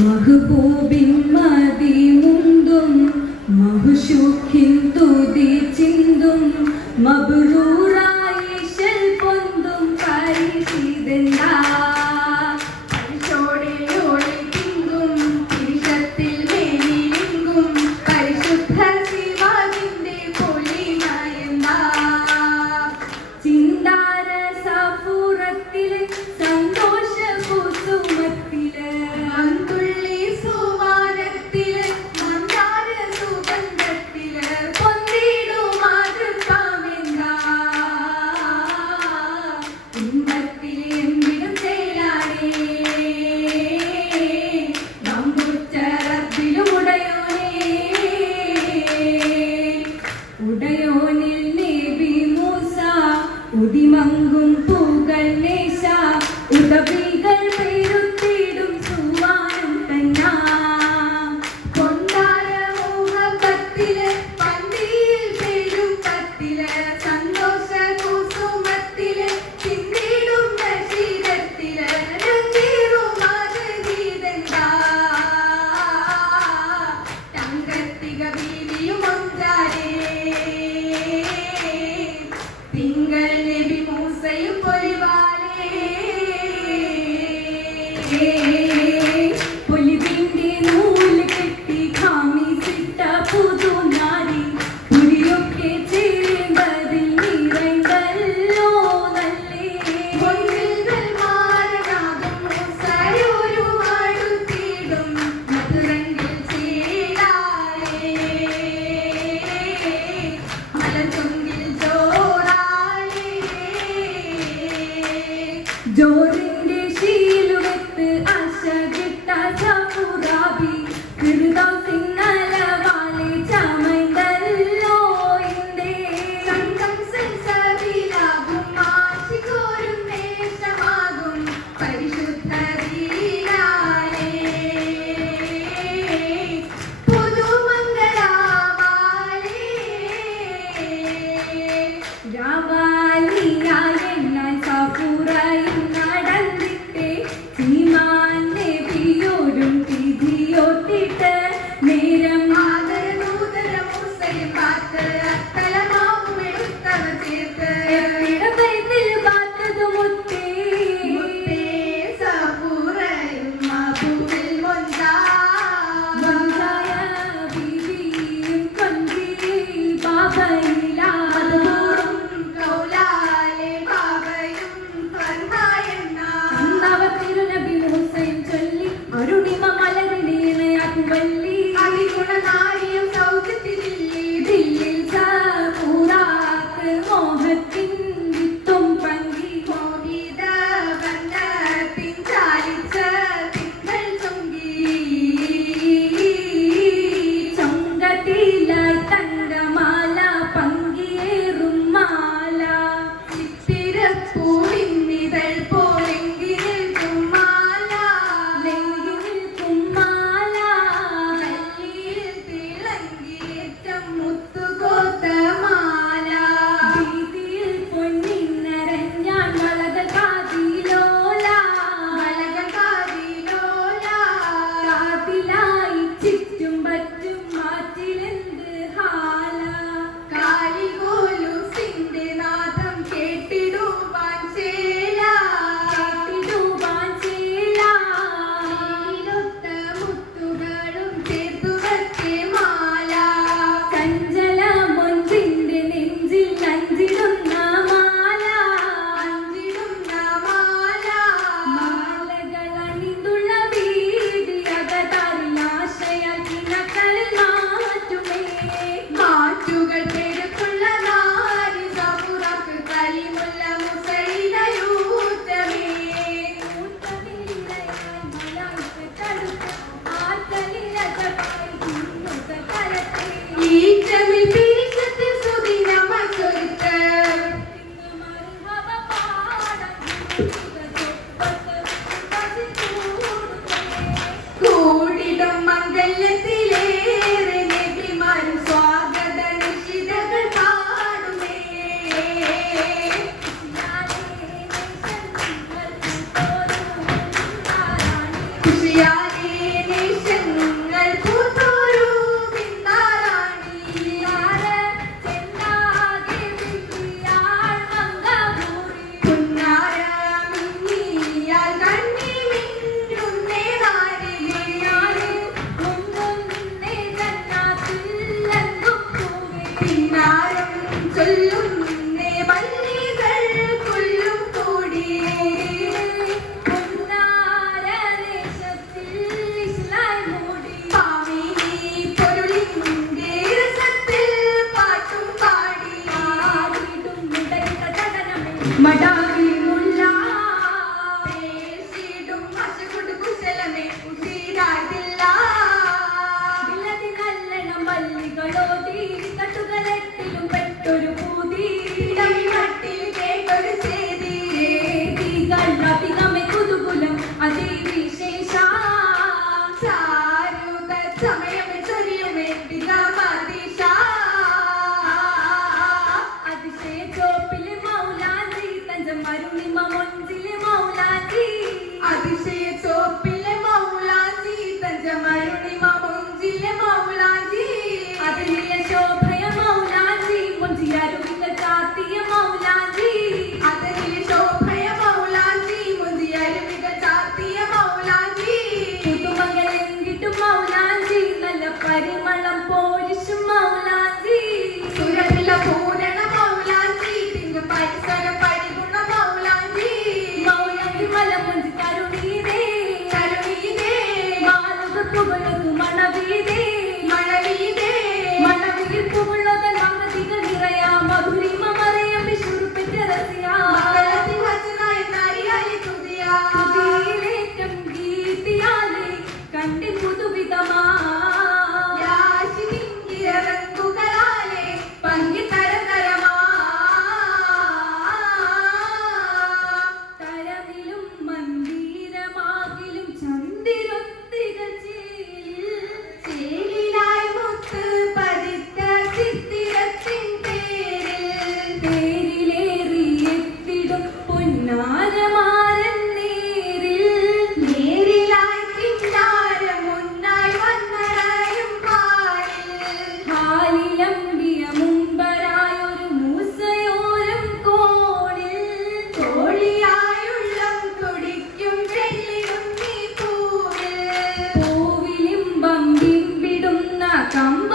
മഹബൂബിൻ മതി മുന്തും മഹുശൂഖിൻ തുതി ചിന്തും മബ്റൂറായി ശൽ പൊന്തും പരിശീദന്താ ഉദിമങ്കും പൂകൾ നേശ ഉദവികൾ പെരുത്തിടും സുവാനം തന്നാ കൊണ്ടാര മോഹപത്തില് പന്തിയിൽ പെരും പത്തില് സന്തോഷ കുസുമത്തില് ചിന്തിടും നശീരത്തില് രംഗീറും ഗീതന്താ തങ്കത്തിക വീതിയും ഒഞ്ചാരേ തിങ്കൾ നബി മൂസയും പൊലിവാലേ പൊലിവിന്റെ നൂല് കെട്ടി ഖാമിസിട്ട പുതുനാരി പുലിയൊക്കെ ചേരുമ്പതിൽ നിറൈന്തല്ലോ നല്ലേ പൊന്നിൽ മാരനാകും മൂസയൊരു അടുത്തിടും മധുരങ്കിൽ ചേരാലേ മലചൊങ്കിൽ ജോറിന്റെ ശീലുവെത്ത് ആശ കിട്ട ചാപുറാബി കൃതസിന്നലവാലെ ചമൈന്തല്ലോ ഇന്റെ സംഘം സെൻസബിലാകും ആശികോരും നേശമാകും പരിശുദ്ധരീലാലേ പുതുമംഗളാവാലേ രാവാലിയായ സഫുറയും നടന്നിട്ട് സീമാൻ നബിയോടും തിഥിയോട്ടിട്ട് നേരം ആദരദൂതര മൂസയും പാത്ത് അത്തലമാവും എടുത്തവ ചേർത്ത് ഇടവയത്തിൽ പാത്തതു മുത്തേ മുത്തേ സഫുറയും മബൂൽ മൊഞ്ചായ ബീവിയും കൊഞ്ചി ബാബയിലാ അരുണിമ മലരിനെയാക്കും വല്ലി അതിഗുണനാരിയും സൗഖ്യത്തിലില്ലേ ദില്ലിൽ സൂറാത്ത് മോഹത്തിൻ വിത്തും പങ്കി മോഹിത ബന്ധത്തിൻ ചാലിച്ച തിങ്കൾ ചൊങ്കി ചൊങ്കത്തിലായി തങ്കമാല പങ്കിയേറും മാല ചിത്തിരപ്പൂവിന്നിതൾ പോലെങ്കിൽ മാല കമ്പ